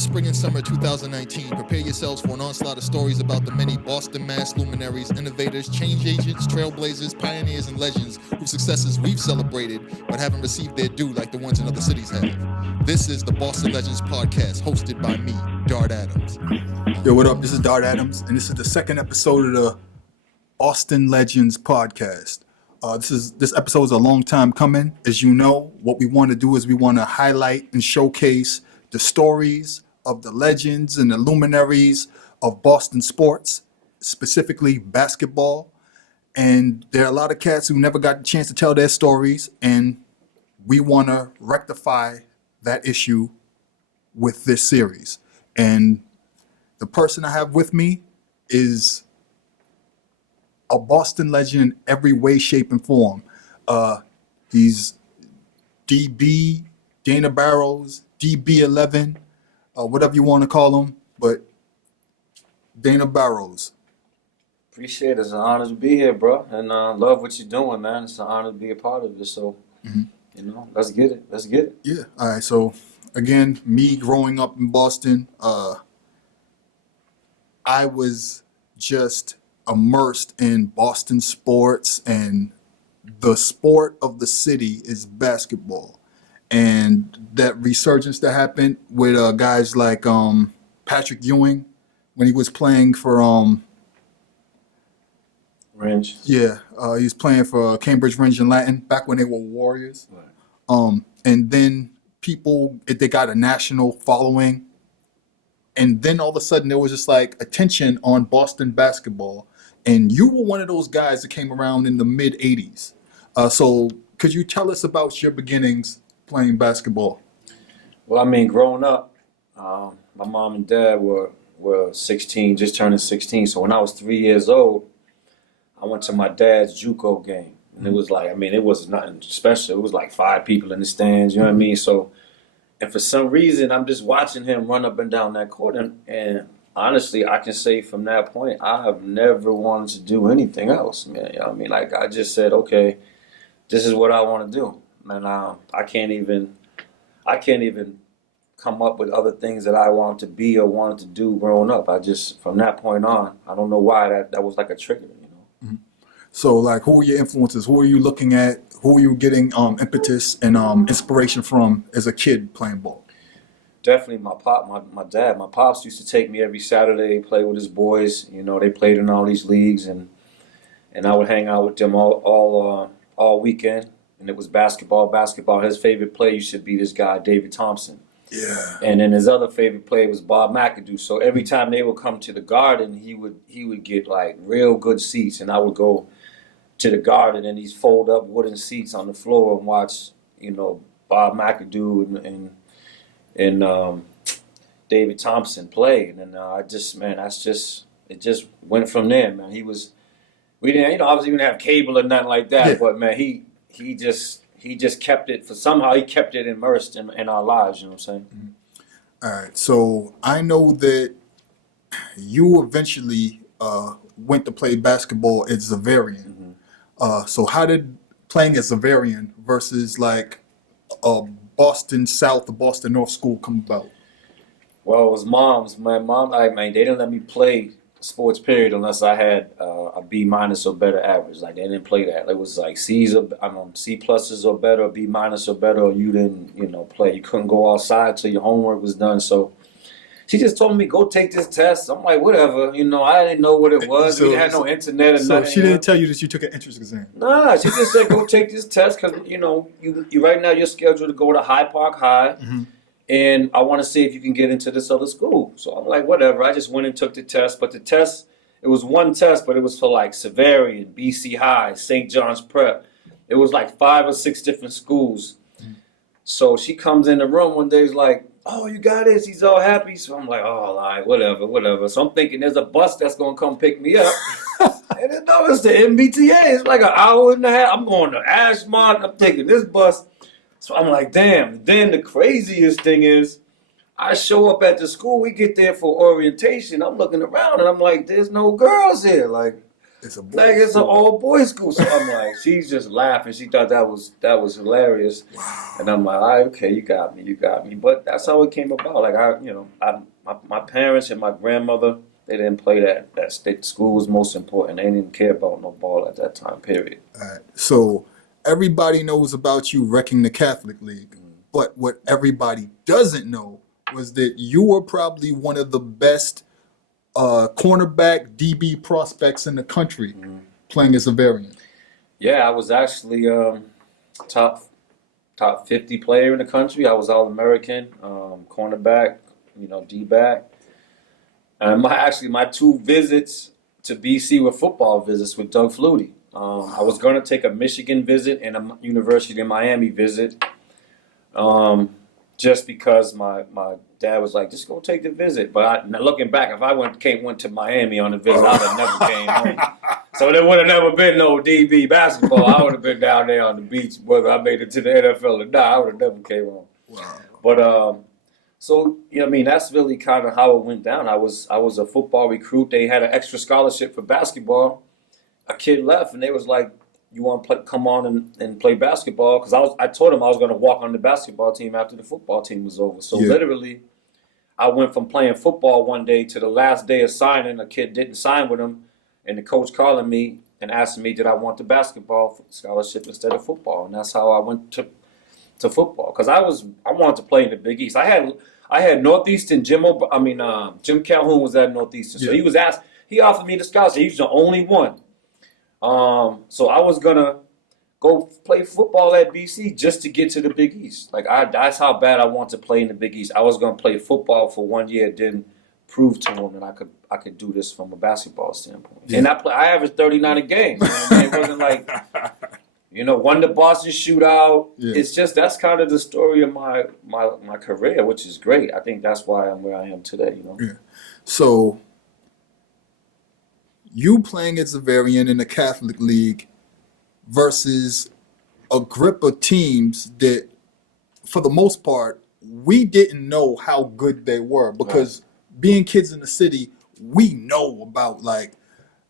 It's spring and summer 2019. Prepare yourselves for an onslaught of stories about the many Boston, Mass luminaries, innovators, change agents, trailblazers, pioneers, and legends whose successes we've celebrated but haven't received their due like the ones in other cities have. This is the Boston Legends Podcast, hosted by me, Dart Adams. Yo, what up? This is Dart Adams, and this is the second episode of the Boston Legends Podcast. This episode is a long time coming. As you know, what we want to do is we want to highlight and showcase the stories of the legends and the luminaries of Boston sports, specifically basketball. And there are a lot of cats who never got the chance to tell their stories, and we want to rectify that issue with this series. And the person I have with me is a Boston legend in every way, shape, and form. He's DB, Dana Barros, DB11, whatever you want to call him, but Dana Barros. Appreciate it. It's an honor to be here, bro. And love what you're doing, man. It's an honor to be a part of this. So, let's get it. Let's get it. Yeah. All right. So, again, me growing up in Boston, I was just immersed in Boston sports, and the sport of the city is basketball. And that resurgence that happened with guys like Patrick Ewing when he was playing for Range. he was playing for Cambridge Rangers and Latin back when they were Warriors. Right. And then they got a national following, and then all of a sudden there was just like attention on Boston basketball. And you were one of those guys that came around in the mid '80s. So could you tell us about your beginnings playing basketball? Well, I mean, growing up, my mom and dad were 16, just turning 16. So when I was 3 years old, I went to my dad's JUCO game. And it was like, it was nothing special. It was like 5 people in the stands, you know what I mean? So, and for some reason, I'm just watching him run up and down that court. And honestly, I can say from that point, I have never wanted to do anything else, man. You know what I mean? Like, I just said, okay, this is what I want to do. And I can't even come up with other things that I wanted to be or wanted to do growing up. From that point on, I don't know why that was like a trigger, you know. Mm-hmm. So, like, who are your influences? Who are you looking at? Who are you getting impetus and inspiration from as a kid playing ball? Definitely my dad. My pops used to take me every Saturday, play with his boys. You know, they played in all these leagues, and I would hang out with them all weekend. And it was basketball. His favorite player used to be this guy, David Thompson. Yeah. And then his other favorite player was Bob McAdoo. So every time they would come to the Garden, he would get like real good seats, and I would go to the Garden in these fold up wooden seats on the floor and watch, Bob McAdoo and David Thompson play. And then it just went from there, man. We didn't, obviously we didn't have cable or nothing like that, but man, he just kept it he kept it immersed in our lives, you know what I'm saying? Mm-hmm. All right. So I know that you eventually went to play basketball at Xaverian. Mm-hmm. So how did playing at Xaverian versus like a Boston South or Boston North school come about? Well, it was mom's. My mom, they didn't let me play sports period unless I had a B- or better average. Like, they didn't play that. It was like C pluses or better, or B- or better, or you didn't, play. You couldn't go outside till your homework was done. So she just told me, go take this test. I'm like, whatever. I didn't know what it was. We had no internet or nothing. So she didn't tell you that you took an entrance exam? Nah, she just said, go take this test because, you right now you're scheduled to go to Hyde Park High. Mm-hmm. And I want to see if you can get into this other school. So I'm like, whatever. I just went and took the test. But the test, it was one test, but it was for like Xaverian, BC High, St. John's Prep. It was like 5 or 6 different schools. Mm-hmm. So she comes in the room one day, is like, oh, you got this. He's all happy. So I'm like, oh, all right, whatever. So I'm thinking there's a bus that's going to come pick me up. And then, no, it's the MBTA. It's like an hour and a half. I'm going to Ashmont. I'm taking this bus. So I'm like, damn. Then the craziest thing is, I show up at the school. We get there for orientation. I'm looking around, and I'm like, there's no girls here. Like, It's a boys' Like it's an school. all boys school. So I'm like, she's just laughing. She thought that was hilarious. Wow. And I'm like, all right, okay, you got me. But that's how it came about. Like my parents and my grandmother, they didn't play that state. School was most important. They didn't care about no ball at that time. Period. All right. So everybody knows about you wrecking the Catholic League, but what everybody doesn't know was that you were probably one of the best cornerback DB prospects in the country playing as a variant. Yeah, I was actually top 50 player in the country. I was All American, cornerback, D back. And my 2 visits to BC were football visits with Doug Flutie. I was going to take a Michigan visit and a University of Miami visit, just because my dad was like, just go take the visit. But now looking back, if I went to Miami on the visit, I would have never came home. So there would have never been no DB basketball. I would have been down there on the beach, whether I made it to the NFL or not. I would have never came home. Wow. But so that's really kind of how it went down. I was a football recruit. They had an extra scholarship for basketball. A kid left, and they was like, "You want to come on and play basketball?" Because I told him I was going to walk on the basketball team after the football team was over. So literally, I went from playing football one day to the last day of signing. A kid didn't sign with him, and the coach calling me and asking me, did I want the basketball scholarship instead of football? And that's how I went to football, because I wanted to play in the Big East. I had Northeastern. Jim Calhoun was at Northeastern, so he offered me the scholarship. He was the only one. So I was gonna go play football at BC just to get to the Big East. That's how bad I want to play in the Big East. I was gonna play football for 1 year, then prove to him that I could do this from a basketball standpoint. Yeah. And I averaged 39 a game. It wasn't like won the Boston shootout. Yeah. It's just that's kind of the story of my career, which is great. I think that's why I'm where I am today. Yeah. So you playing as a variant in the Catholic League versus a grip of teams that, for the most part, we didn't know how good they were, because being kids in the city, we know about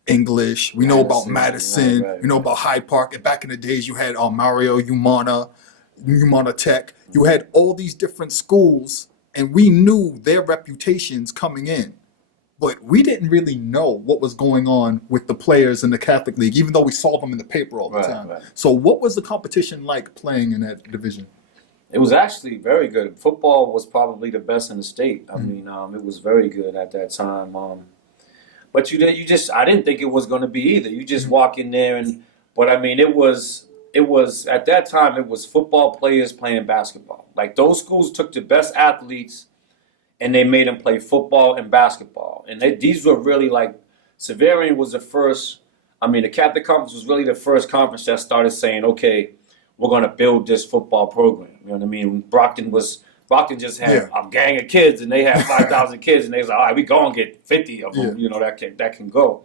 English, we know about Madison, we know about Hyde Park. And back in the days, you had Mario, Umana Tech. You had all these different schools, and we knew their reputations coming in. But we didn't really know what was going on with the players in the Catholic League, even though we saw them in the paper all the time. Right. So what was the competition like playing in that division? It was actually very good. Football was probably the best in the state. I mean, it was very good at that time. But I didn't think it was going to be either. You just walk in there but it was at that time, it was football players playing basketball. Like, those schools took the best athletes and they made them play football and basketball. And these were really Severian was the first, the Catholic Conference was really the first conference that started saying, okay, we're going to build this football program. You know what I mean? Brockton just had a gang of kids, and they had 5,000 kids, and they was like, all right, we going to get 50 of them, that can go.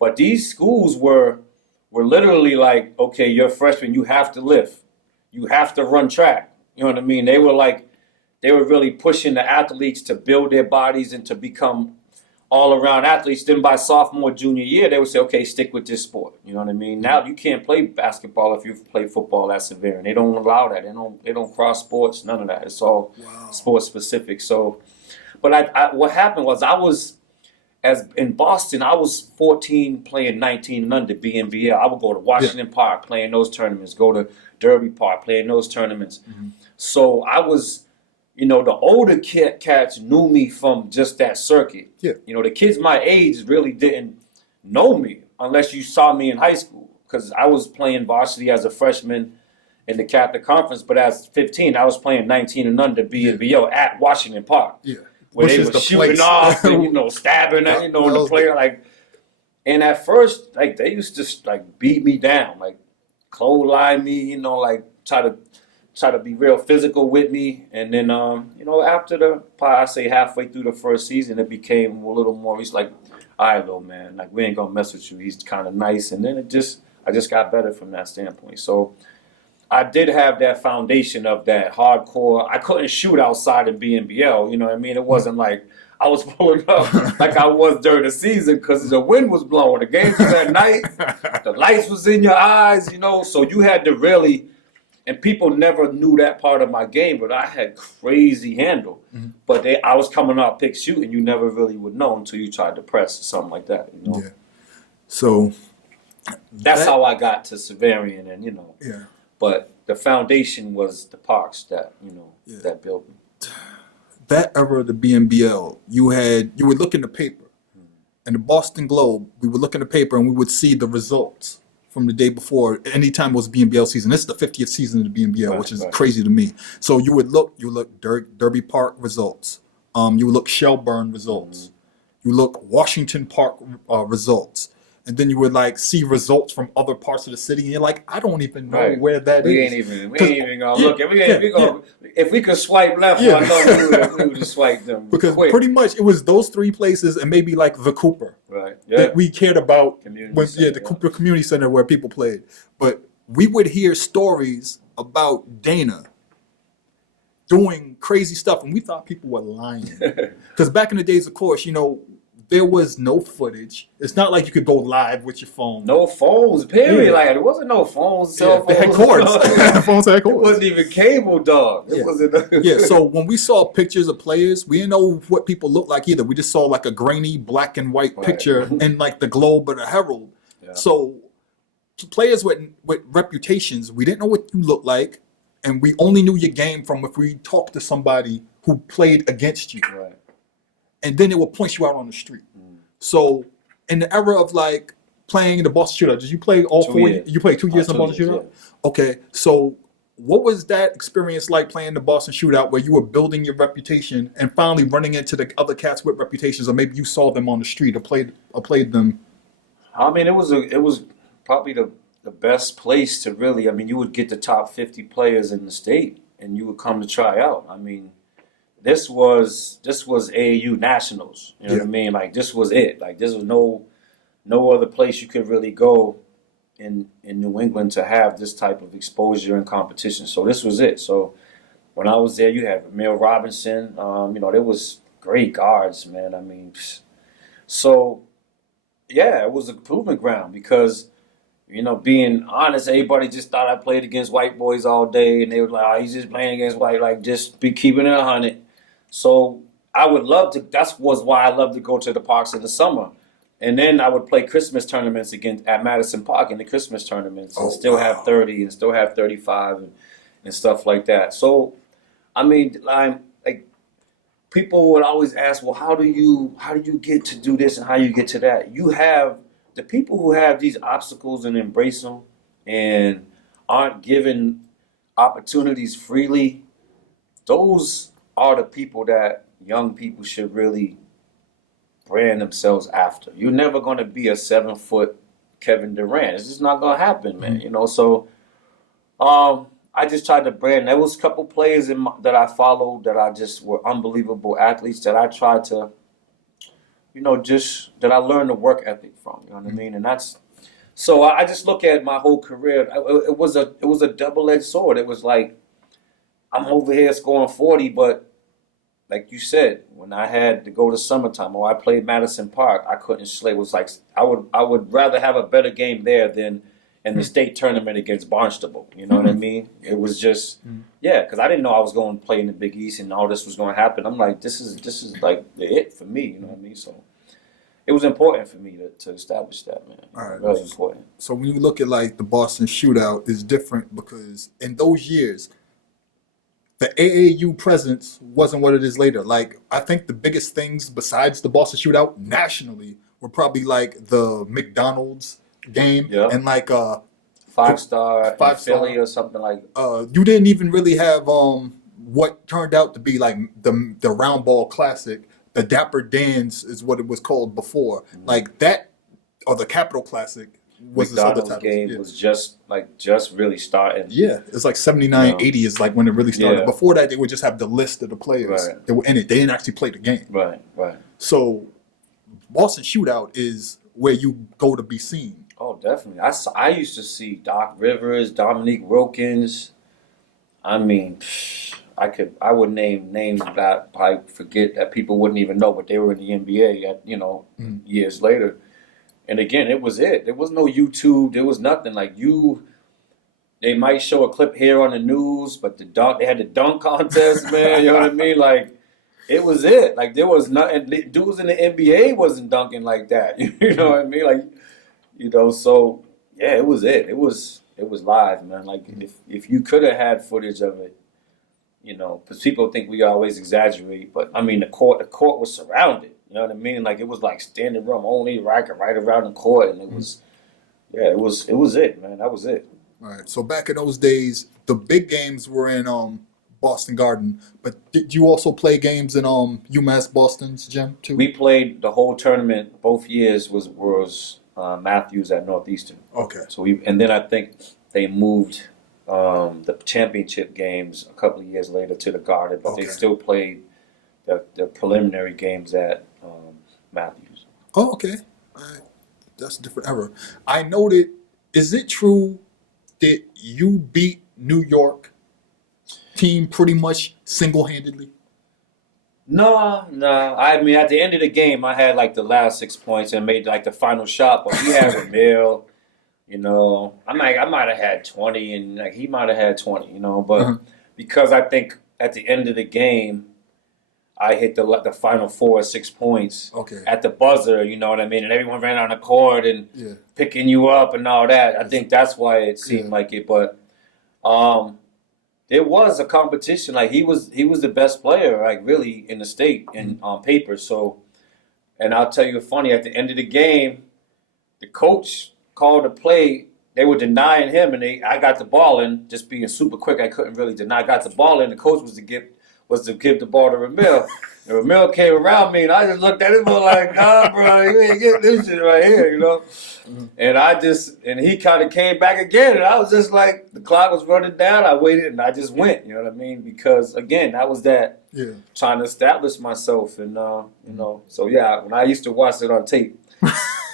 But these schools were literally like, okay, you're a freshman, you have to lift. You have to run track. You know what I mean? They were really pushing the athletes to build their bodies and to become all-around athletes. Then by sophomore, junior year, they would say, okay, stick with this sport. You know what I mean? Now you can't play basketball if you play football at Severian. They don't allow that. They don't cross sports, none of that. It's all sports specific. So, but what happened was in Boston, I was 14 playing 19 and under BNBL. I would go to Washington Park playing those tournaments, go to Derby Park playing those tournaments. Mm-hmm. So I was... the older cats knew me from just that circuit. Yeah. The kids my age really didn't know me unless you saw me in high school, because I was playing varsity as a freshman in the Catholic Conference, but as 15, I was playing 19 and under BNBO at Washington Park. Yeah. Where they were shooting off and, stabbing, the player. And at first, they used to, beat me down, clothesline me, try to be real physical with me. And then, after I say halfway through the first season, it became a little more, he's like, all right, little man, we ain't going to mess with you. He's kind of nice. And then I just got better from that standpoint. So I did have that foundation of that hardcore. I couldn't shoot outside in BNBL. You know what I mean? It wasn't like I was pulling up like I was during the season because the wind was blowing. The games was at night. The lights was in your eyes, you know. So you had to really, and people never knew that part of my game, but I had crazy handle. But I was coming out pick shooting. You never really would know until you tried to press or something like that. You know? Yeah. So that's how I got to Severian, and you know. Yeah. But the foundation was the parks that that built me. That era of the BNBL, you would look in the paper, and the Boston Globe, we would look in the paper and we would see the results from the day before. Anytime it was BNBL season, this is the 50th season of the BNBL, which is crazy to me. So you would look Derby Park results, you would look Shelburne results, you look Washington Park results. And then you would like see results from other parts of the city, and you're like, I don't even know where that is. We ain't even gonna look. If we could swipe left, I know we would just swipe them. Because quick. pretty much it was those three places and maybe like the Cooper that we cared about. The Cooper Community Center where people played. But we would hear stories about Dana doing crazy stuff, and we thought people were lying. Because back in the days, of course, you know, there was no footage. It's not like you could go live with your phone. No phones, period. Yeah. Like there wasn't no phones, cell phones. They had cords. Phones had cords. It wasn't even cable, dog. It wasn't. So when we saw pictures of players, we didn't know what people looked like either. We just saw like a grainy black and white picture in like the Globe or the Herald. Yeah. So players with reputations, we didn't know what you looked like, and we only knew your game from if we talked to somebody who played against you. Right. And then it will point you out on the street. So in the era of like playing in the Boston Shootout, did you play all 4 years? You played 2 years in the Boston Shootout? Yeah. Okay, so what was that experience like playing the Boston Shootout where you were building your reputation and finally running into the other cats with reputations, or maybe you saw them on the street or played them? I mean, it was probably the best place to really, I mean, you would get the top 50 players in the state and you would come to try out. I mean, this was AAU Nationals. You know what I mean? Like this was it. Like this was no other place you could really go in New England to have this type of exposure and competition. So this was it. So when I was there, you had Emil Robinson. You know, there was great guards, man. I mean, so yeah, it was a proving ground because, you know, being honest, everybody just thought I played against white boys all day, and they were like, "Oh, he's just playing against white." Like, just be keeping it 100. So I would love to. That was why I love to go to the parks in the summer, and then I would play Christmas tournaments at Madison Park in the Christmas tournaments, and still have 30 and still have 35 and stuff like that. So, I mean, like people would always ask, "Well, how do you get to do this and how you get to that?" You have the people who have these obstacles and embrace them and aren't given opportunities freely. Those are the people that young people should really brand themselves after. You're never going to be a 7-foot Kevin Durant. It's just not going to happen, man. You know, so I just tried to brand. There was a couple players that I followed that I just were unbelievable athletes that I tried to, you know, just that I learned the work ethic from. You know what I mean? And that's so I just look at my whole career. It was a double-edged sword. It was like I'm over here scoring 40, but like you said, when I had to go to summertime or I played Madison Park, I couldn't slay. It was like I would rather have a better game there than in the state tournament against Barnstable. You know what I mean? It was just because I didn't know I was going to play in the Big East and all this was going to happen. I'm like, this is like it for me. You know what I mean? So it was important for me to establish that, man. All right. Really important. So when you look at like the Boston Shootout, it's different because in those years, the AAU presence wasn't what it is later. Like, I think the biggest things besides the Boston Shootout nationally were probably like the McDonald's game and like five-star Philly or something like. You didn't even really have what turned out to be like the Round Ball Classic. The Dapper Dans is what it was called before. Like that, or the Capital Classic. Was McDonald's game was just really starting. Yeah, it's like 79, 80 is like when it really started. Before that, they would just have the list of the players that were in it. They didn't actually play the game. Right. So Boston Shootout is where you go to be seen. Oh, definitely. I used to see Doc Rivers, Dominique Wilkins. I mean, I would name names that I forget that people wouldn't even know, but they were in the NBA at years later. And again, it was it. There was no YouTube. There was nothing like you. They might show a clip here on the news, but they had the dunk contest, man. You know what I mean? Like it was it. Like there was nothing. Dudes in the NBA wasn't dunking like that. You know what I mean? Like So yeah, it was it. It was live, man. Like if you could have had footage of it, because people think we always exaggerate, but I mean the court was surrounded. You know what I mean? Like it was like standing room only, right around the court, and it was it, man. That was it. All right. So back in those days, the big games were in Boston Garden, but did you also play games in UMass Boston's gym too? We played the whole tournament. Both years was Matthews at Northeastern. Okay. So and then I think they moved the championship games a couple of years later to the Garden, but they still played the preliminary games at Matthews. Oh, okay. All right. That's a different era. I noted. Is it true that you beat New York team pretty much single-handedly? No. I mean, at the end of the game, I had like the last 6 points and made like the final shot. But we had Ramil, I might have had 20, and like he might have had 20, But because I think at the end of the game, I hit the final 4 or 6 points at the buzzer. You know what I mean? And everyone ran on the court and picking you up and all that. I think that's why it seemed like it. But there was a competition. Like he was the best player, like really in the state and on paper. So, and I'll tell you funny. At the end of the game, the coach called a play. They were denying him, and I got the ball in. Just being super quick, I couldn't really deny. I got the ball in. The coach was to give the ball to Ramil. And Ramil came around me, and I just looked at him like, nah, bro, you ain't getting this shit right here, And he kind of came back again, and I was just like, the clock was running down. I waited, and I just went, you know what I mean? Because, again, that was that trying to establish myself. And, so, yeah, when I used to watch it on tape,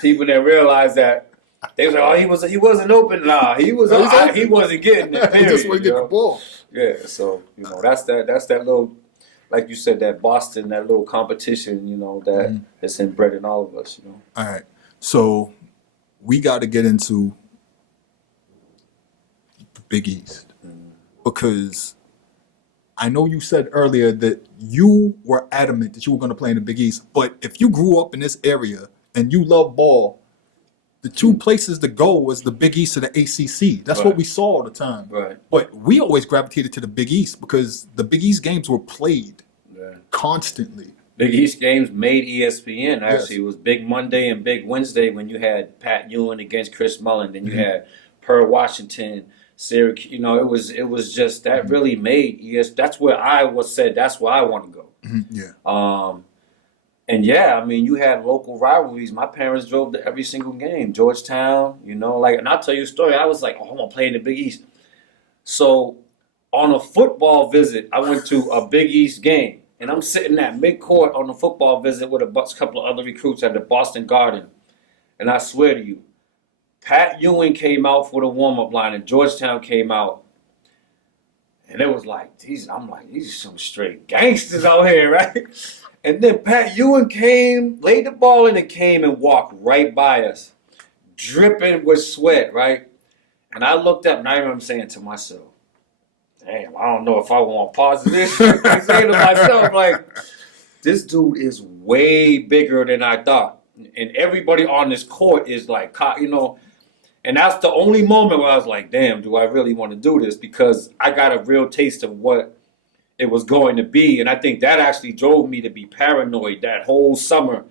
people didn't realize that. They was like, oh, he wasn't open. Nah, he wasn't getting it, period. He just wasn't getting the ball. Yeah, so that's that little, like you said, that Boston, that little competition, that is inbred in all of us, All right, so we got to get into the Big East because I know you said earlier that you were adamant that you were going to play in the Big East, but if you grew up in this area and you love ball, the two places to go was the Big East or the ACC. That's what we saw all the time. Right. But we always gravitated to the Big East because the Big East games were played constantly. Big East games made ESPN, actually. It was Big Monday and Big Wednesday when you had Pat Ewing against Chris Mullin. Then you had Pearl Washington, Syracuse. It was just that really made ESPN. That's where that's where I want to go. And yeah, I mean, you had local rivalries. My parents drove to every single game. Georgetown, and I'll tell you a story. I was like, I'm going to play in the Big East. So on a football visit, I went to a Big East game. And I'm sitting at midcourt on a football visit with a couple of other recruits at the Boston Garden. And I swear to you, Pat Ewing came out for the warm-up line and Georgetown came out. And it was like, these are some straight gangsters out here, right? And then Pat Ewing came, laid the ball in and came and walked right by us, dripping with sweat, right? And I looked up and I remember saying to myself, damn, I don't know if I want to pause this. I'm saying to myself, like, this dude is way bigger than I thought. And everybody on this court is like, and that's the only moment where I was like, damn, do I really want to do this? Because I got a real taste of what it was going to be. And I think that actually drove me to be paranoid that whole summer.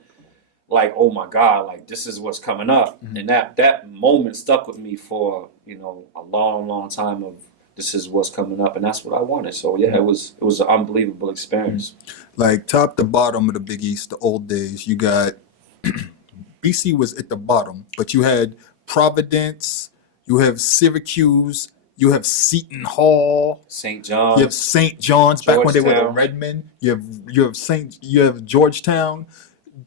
Like, oh my God, like this is what's coming up. And that moment stuck with me for, a long, long time of this is what's coming up. And that's what I wanted. So yeah, it was an unbelievable experience. Like top to bottom of the Big East, the old days, you got BC was at the bottom, but you had Providence, you have Syracuse, you have Seton Hall, St. John's. You have St. John's back when they were in Redmond. You have Georgetown.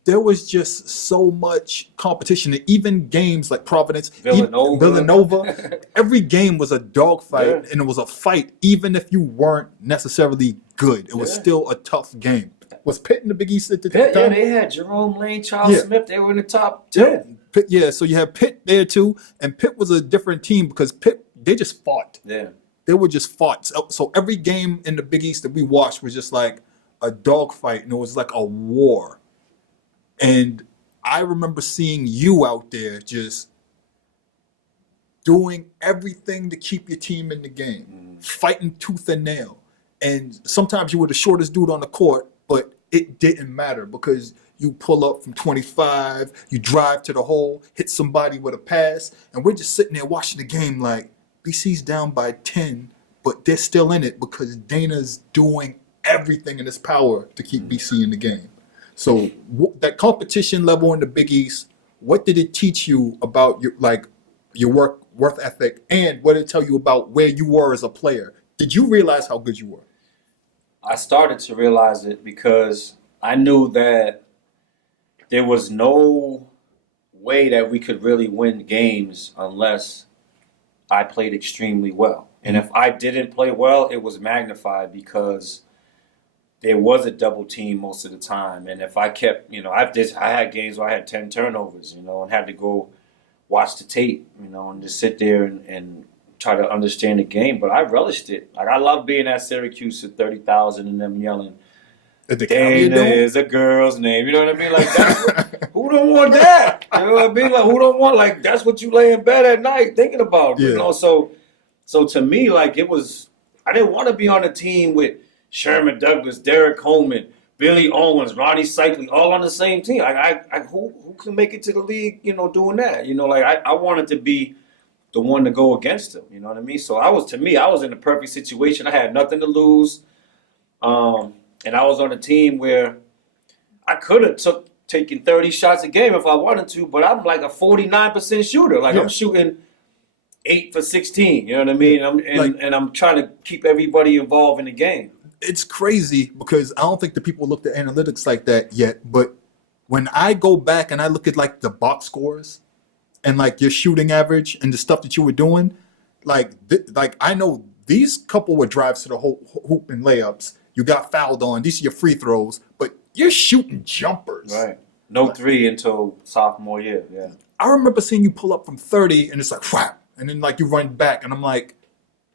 there was just so much competition. And even games like Providence, Villanova. every game was a dogfight, Yeah. and it was a fight, even if you weren't necessarily good. It was still a tough game. Was Pitt in the Big East at the Pitt, time? yeah, they had Jerome Lane, Charles Smith. They were in the top 10. Pitt, yeah, so you had Pitt there too, and Pitt was a different team because Pitt, they just fought. Yeah. They were just fought. So every game in the Big East that we watched was just like a dogfight, and it was like a war. And I remember seeing you out there just doing everything to keep your team in the game, fighting tooth and nail. And sometimes you were the shortest dude on the court, but it didn't matter because you pull up from 25, you drive to the hole, hit somebody with a pass, and we're just sitting there watching the game like, BC's down by 10, but they're still in it because Dana's doing everything in his power to keep BC in the game. So that competition level in the Big East, what did it teach you about your work ethic, and what did it tell you about where you were as a player? Did you realize how good you were? I started to realize it because I knew that there was no way that we could really win games unless I played extremely well. And if I didn't play well, it was magnified because there was a double team most of the time. And if I kept, I had games where I had 10 turnovers, and had to go watch the tape, and just sit there and try to understand the game. But I relished it. Like, I love being at Syracuse at 30,000 and them yelling, Dana is a girl's name. You know what I mean? Like, who don't want that? You know what I mean? Like, who don't want, like, that's what you lay in bed at night thinking about. Yeah. So to me, like, I didn't want to be on a team with Sherman Douglas, Derek Coleman, Billy Owens, Ronnie Cycli, all on the same team. Who can make it to the league, doing that? I wanted to be the one to go against him. You know what I mean? So I was in the perfect situation. I had nothing to lose. And I was on a team where I could have taken 30 shots a game if I wanted to, but I'm like a 49% shooter. Like, I'm shooting 8 for 16. You know what I mean? And I'm trying to keep everybody involved in the game. It's crazy because I don't think the people looked at analytics like that yet. But when I go back and I look at like the box scores and like your shooting average and the stuff that you were doing, like I know these couple were drives to the hoop and layups. You got fouled on. These are your free throws, but you're shooting jumpers. Right. No three until sophomore year. Yeah. I remember seeing you pull up from 30 and it's like, whap, and then like you run back and I'm like,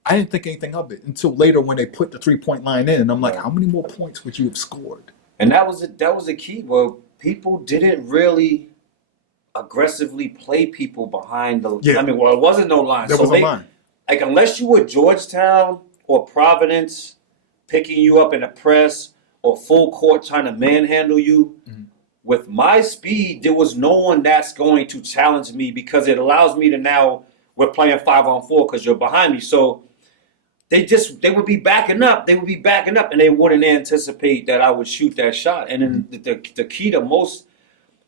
I didn't think anything of it until later when they put the 3-point line in, and I'm like, how many more points would you have scored? And that was the key. Well, people didn't really aggressively play people behind the. Yeah. It wasn't no line. There was no line. Like, unless you were Georgetown or Providence picking you up in a press or full court trying to manhandle you, with my speed, there was no one that's going to challenge me because it allows me to now. We're playing 5-on-4 because you're behind me. So they would be backing up. They would be backing up, and they wouldn't anticipate that I would shoot that shot. And then the key to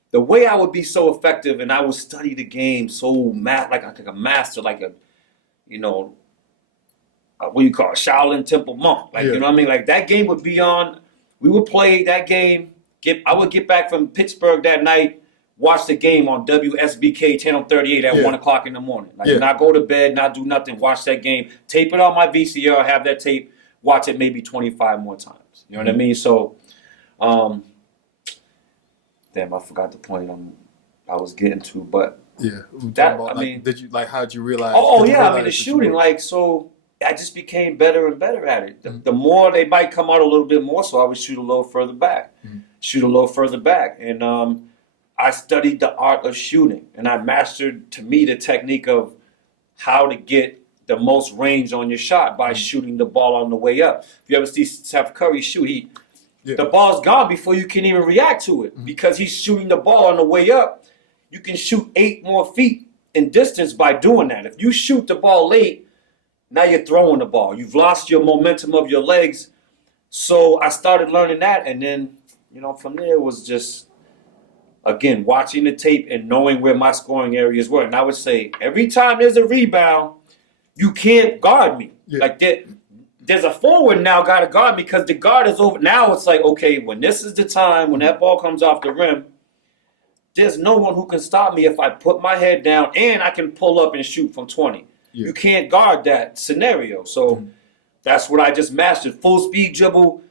the way I would be so effective, and I would study the game so like a master, like a, what do you call it, Shaolin Temple monk. Like, you know what I mean? Like, that game would be on. We would play that game. I would get back from Pittsburgh that night, watch the game on WSBK channel 38 at 1 o'clock in the morning. Like, not go to bed, not do nothing, watch that game, tape it on my VCR, have that tape, watch it maybe 25 more times. You know what I mean? So, damn, I forgot the point I was getting to, but how'd you realize? The shooting, so I just became better and better at it. The more they might come out a little bit more, so I would shoot a little further back, and I studied the art of shooting, and I mastered, to me, the technique of how to get the most range on your shot by shooting the ball on the way up. If you ever see Steph Curry shoot, the ball's gone before you can even react to it because he's shooting the ball on the way up. You can shoot 8 more feet in distance by doing that. If you shoot the ball late, now you're throwing the ball. You've lost your momentum of your legs. So I started learning that, and then, from there it was just, again, watching the tape and knowing where my scoring areas were. And I would say, every time there's a rebound, you can't guard me. Yeah. Like, there's a forward now got to guard me because the guard is over. Now it's like, okay, when this is the time, when that ball comes off the rim, there's no one who can stop me if I put my head down and I can pull up and shoot from 20. Yeah. You can't guard that scenario. So that's what I just mastered. Full speed dribble,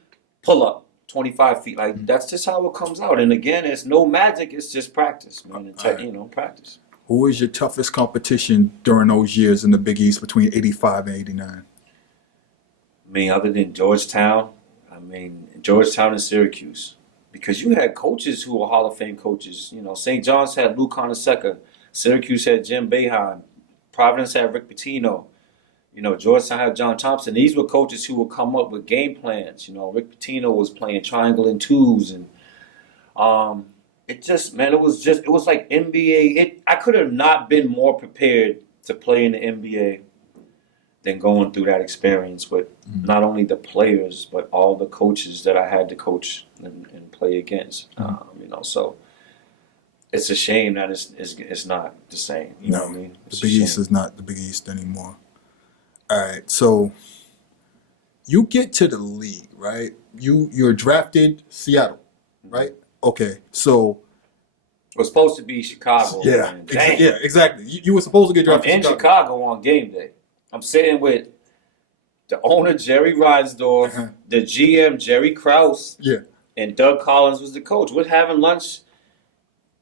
pull up, 25 feet. Like, that's just how it comes out. And again, it's no magic. It's just practice, man. Practice. Who was your toughest competition during those years in the Big East between 85 and 89? I mean, other than Georgetown and Syracuse. Because you had coaches who were Hall of Fame coaches. You know, St. John's had Lou Conaseca. Syracuse had Jim Boeheim. Providence had Rick Pitino. You know, Georgetown had John Thompson. These were coaches who would come up with game plans. You know, Rick Pitino was playing triangle and twos. And it was like NBA. I could have not been more prepared to play in the NBA than going through that experience with not only the players, but all the coaches that I had to coach and play against. So it's a shame that it's not the same. You know what I mean? The Big East is not the Big East anymore. All right, so you get to the league, right? You're drafted Seattle, right? Okay, so it was supposed to be Chicago. Yeah, exactly. You were supposed to get drafted in Chicago on game day. I'm sitting with the owner, Jerry Reinsdorf, the GM, Jerry Krause, and Doug Collins was the coach. We're having lunch,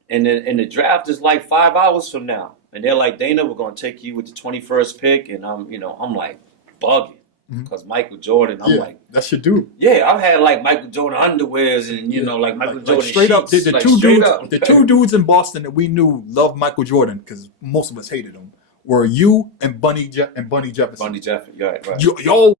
and the draft is like 5 hours from now. And they're like, Dana, we're going to take you with the 21st pick. And I'm like bugging because Michael Jordan, I'm like. That's your dude. Yeah, I've had like Michael Jordan underwears and, like Michael Jordan straight up, sheets, the two dudes in Boston that we knew loved Michael Jordan because most of us hated him were you and Bunny Jefferson. Bunny Jefferson, right. Y'all